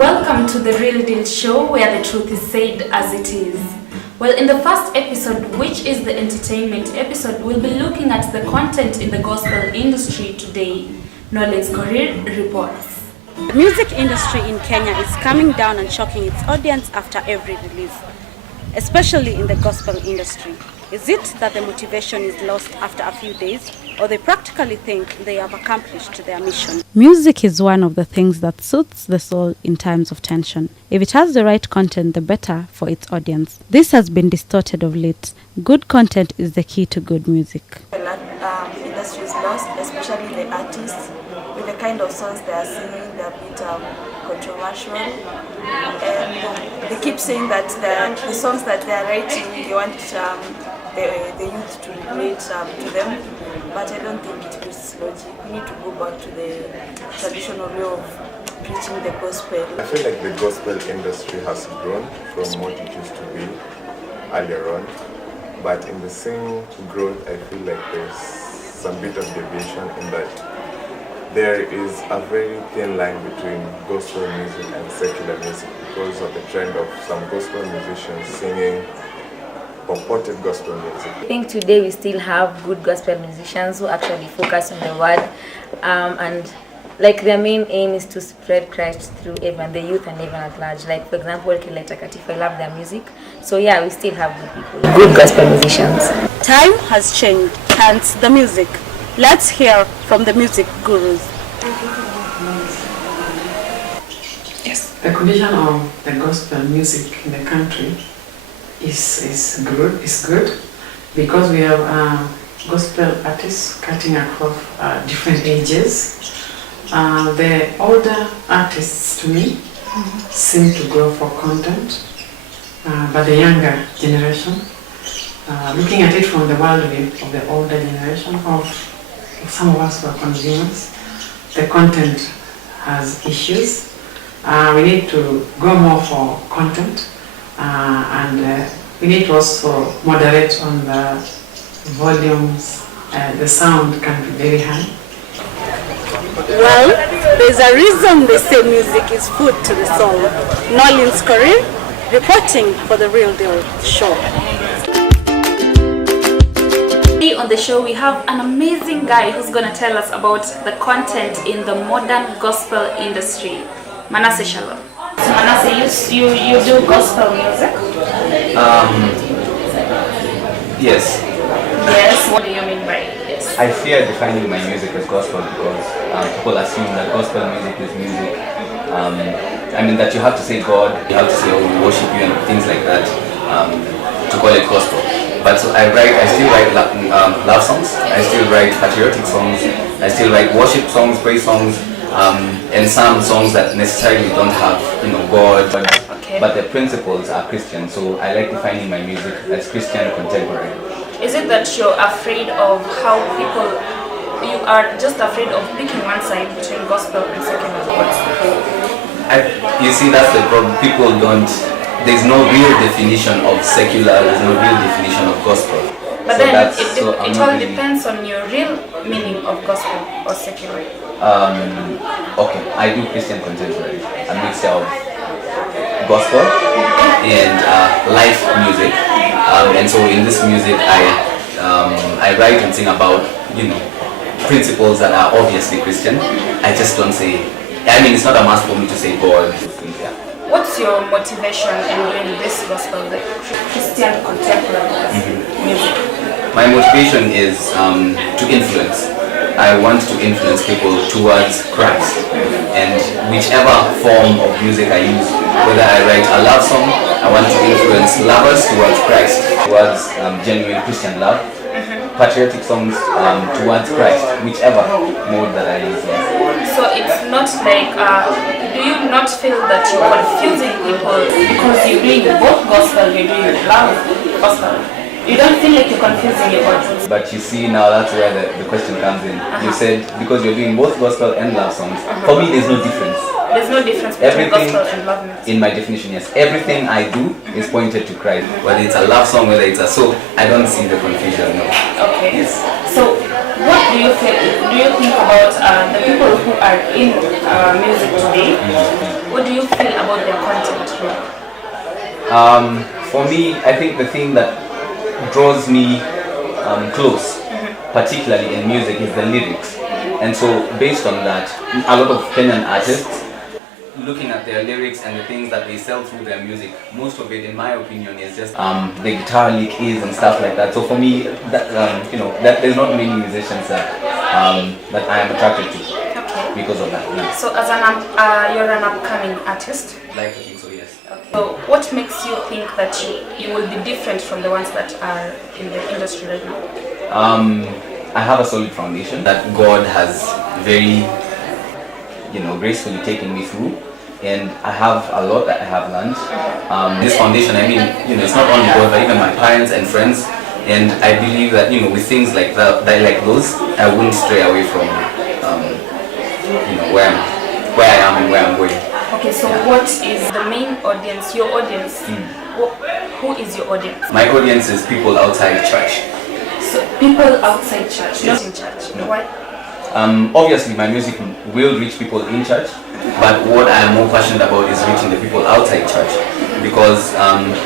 Welcome to the Real Deal Show, where the truth is said as it is. Well, in the first episode, which is the entertainment episode, we'll be looking at the content in the gospel industry today. Knowledge Career reports. The music industry in Kenya is coming down and shocking its audience after every release, especially in the gospel industry. Is it that the motivation is lost after a few days, or they practically think they have accomplished their mission? Music is one of the things that soothes the soul in times of tension. If it has the right content, the better for its audience. This has been distorted of late. Good content is the key to good music. The industry is lost, especially the artists, with the kind of songs they are singing. They're a bit controversial, and they keep saying that the songs that they are writing, they want the youth to relate to them, but I don't think it fits logic. We need to go back to the traditional way of preaching the gospel. I feel like the gospel industry has grown from what it used to be earlier on, but in the same growth, I feel like there's some bit of deviation in that there is a very thin line between gospel music and secular music because of the trend of some gospel musicians singing purported gospel music. I think today we still have good gospel musicians who actually focus on the word, and like their main aim is to spread Christ through everyone, the youth and everyone at large. Like for example, Kile Takatifu, I love their music. So yeah, we still have good people, good gospel musicians. Time has changed, hence the music. Let's hear from the music gurus. Yes, the condition of the gospel music in the country is good because we have gospel artists cutting across different ages. The older artists, to me, seem to go for content, but the younger generation, looking at it from the worldview of the older generation, of some of us who are consumers, the content has issues. We need to go more for content. And we need to also moderate on the volumes. The sound can be very high. Well, there's a reason they say music is food to the soul. Knowledge Career, reporting for the Real Deal Show. Today on the show, we have an amazing guy who's going to tell us about the content in the modern gospel industry. Manasseh Shalom. So Manasseh, you do gospel music? Yes. Yes. What do you mean by this? I fear defining my music as gospel because people assume that gospel music is music. I mean that you have to say God, you have to say we worship you and things like that to call it gospel. But so I still write love songs, I still write patriotic songs, I still write worship songs, praise songs, and some songs that necessarily don't have, God, but the principles are Christian. So I like defining my music as Christian contemporary. Is it that you're afraid of how you are just afraid of picking one side between gospel and secular? You see, that's the problem. People there's no real definition of secular, there's no real definition of gospel. But so then it all depends on your real meaning of gospel or secular. Okay, I do Christian contemporary, a mixture of gospel and life music, and so in this music I write and sing about principles that are obviously Christian. I just don't say. I mean, it's not a must for me to say God. What's your motivation in doing this gospel, the Christian contemporary music? My motivation is to influence. I want to influence people towards Christ, and whichever form of music I use, whether I write a love song, I want to influence lovers towards Christ, towards genuine Christian love, patriotic songs towards Christ, whichever mode that I use. So it's not like, do you not feel that you're confusing people because you're doing both gospel, you're doing love gospel? You don't feel like you're confusing your audience. But you see, now that's where the question comes in. You said because you're doing both gospel and love songs. For me, there's no difference. There's no difference between gospel and love music. In my definition, yes. Everything I do is pointed to Christ. Whether it's a love song, whether it's a soul, I don't see the confusion, no. Okay. Yes. So what do you think about the people who are in music today? What do you feel about their content? For me, I think the thing that draws me close, particularly in music, is the lyrics. And so based on that, a lot of Kenyan artists, looking at their lyrics and the things that they sell through their music, most of it, in my opinion, is just the guitar lick is and stuff like that. So for me, that that there's not many musicians that I am attracted to because of that. Yeah. So as you're an upcoming artist. Like to think so, yes. So what makes you think that you will be different from the ones that are in the industry right now? I have a solid foundation that God has very, gracefully taken me through, and I have a lot that I have learned. This foundation, I mean, it's not only God, but even my parents and friends, and I believe that, with things like that, like those, I wouldn't stray away from, where I am and where I'm going. Okay, so what is the main audience, your audience? Who is your audience? My audience is people outside church. So people outside church, not in church. No. Why? Obviously my music will reach people in church, but what I am more passionate about is reaching the people outside church. Because,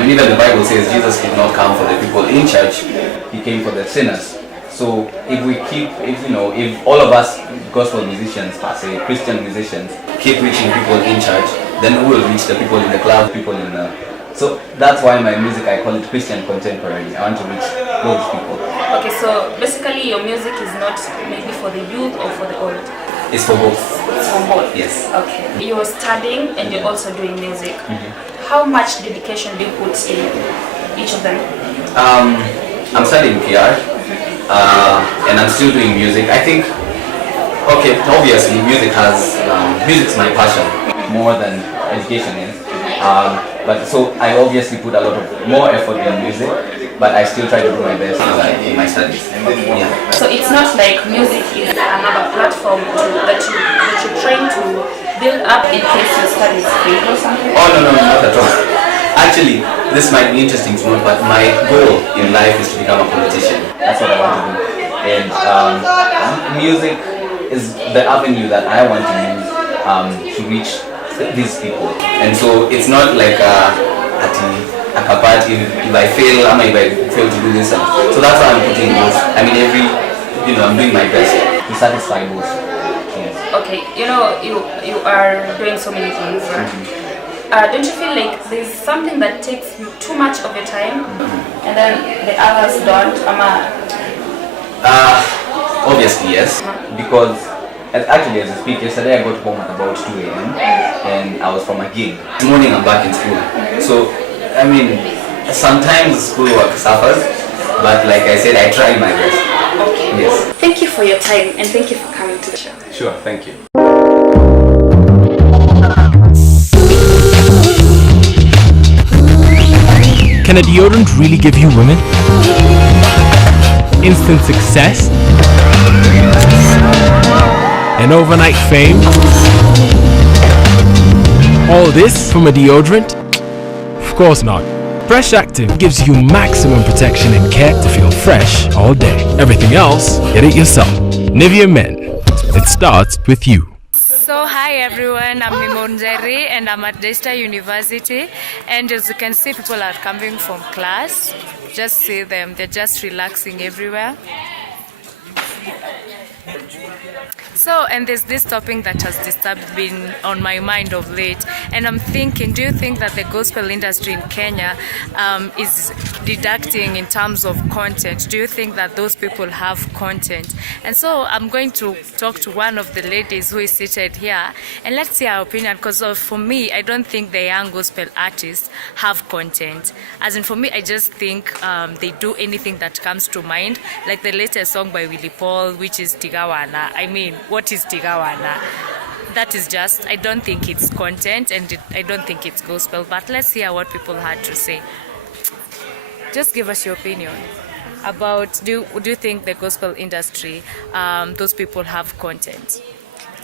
even the Bible says Jesus did not come for the people in church, he came for the sinners. So if all of us gospel musicians, per se, Christian musicians, keep reaching people in church, then we will reach the people in the club, people in the... So that's why my music, I call it Christian contemporary. I want to reach those people. Okay, so basically your music is not maybe for the youth or for the old? It's for both. It's for both? Yes. Okay. You're studying and you're also doing music. How much dedication do you put in each of them? I'm studying PR and I'm still doing music. I think, obviously music's my passion more than education is. But so I obviously put a lot of more effort in music, but I still try to do my best in my studies. Yeah. So it's not like music is another platform that you're trying to build up in case your studies fail or something? Oh no, not at all. Actually, this might be interesting to know, but my goal in life is to become a politician. That's what I want to do. And music is the avenue that I want to use to reach these people. And so it's not like a party if I fail to do this. So that's why I'm putting this. I'm doing my best to satisfy those. Yes. Okay, you are doing so many things, right? Don't you feel like there's something that takes too much of your time and then the others don't? Obviously yes, because actually as I speak, yesterday I got home at about 2 a.m. and I was from a gig. This morning I'm back in school. So, sometimes schoolwork suffers, but like I said, I try my best. Okay. Yes. Thank you for your time and thank you for coming to the show. Sure, thank you. Can a deodorant really give you women? Instant success? An overnight fame? All this from a deodorant? Of course not. Fresh Active gives you maximum protection and care to feel fresh all day. Everything else, get it yourself. Nivea Men. It starts with you. So hi everyone, I'm Nimonjeri and I'm at Daystar University, and as you can see, people are coming from class. Just see them, they're just relaxing everywhere. So, and there's this topic that has been on my mind of late, and I'm thinking, do you think that the gospel industry in Kenya is deducting in terms of content? Do you think that those people have content? And so I'm going to talk to one of the ladies who is seated here, and let's see her opinion, because for me, I don't think the young gospel artists have content. As in, for me, I just think they do anything that comes to mind, like the latest song by Willie Paul, which is Tigawana. I mean, what is Tigawana? That is just, I don't think it's content, and I don't think it's gospel, but let's hear what people had to say. Just give us your opinion about, do you think the gospel industry, those people have content?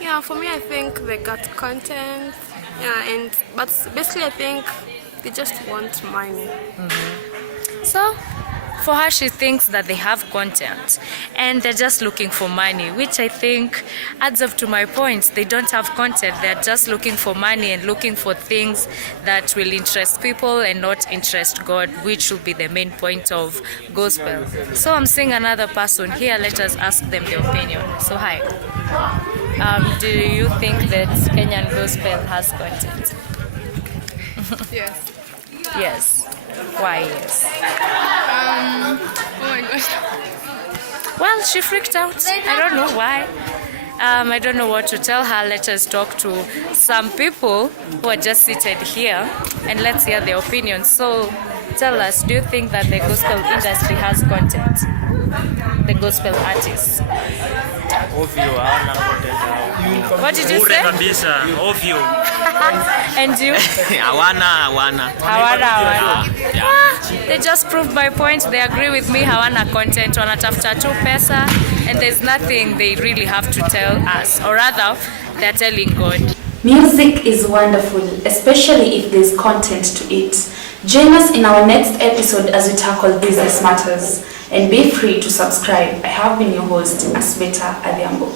Yeah, for me, I think they got content. Yeah, but basically, I think they just want money. So, For her, she thinks that they have content and they're just looking for money, which I think adds up to my point. They don't have content, they're just looking for money and looking for things that will interest people and not interest God, which will be the main point of gospel. So I'm seeing another person here. Let us ask them their opinion. So hi. Do you think that Kenyan gospel has content? Yes. Yes. Why yes? Oh my gosh. Well, she freaked out. I don't know why. I don't know what to tell her. Let us talk to some people who are just seated here and let's hear their opinions. So tell us, do you think that the gospel industry has content? The gospel artists. Ovyo, hawana content. What did you Bure say? kabisa, ovyo. And you? Hawana. They just proved my point. They agree with me. Hawana content, wanatafuta tu pesa, and there's nothing they really have to tell us, or rather, they're telling God. Music is wonderful, especially if there's content to it. Join us in our next episode as we tackle business matters, and be free to subscribe. I have been your host, Asbeta Adhiambo.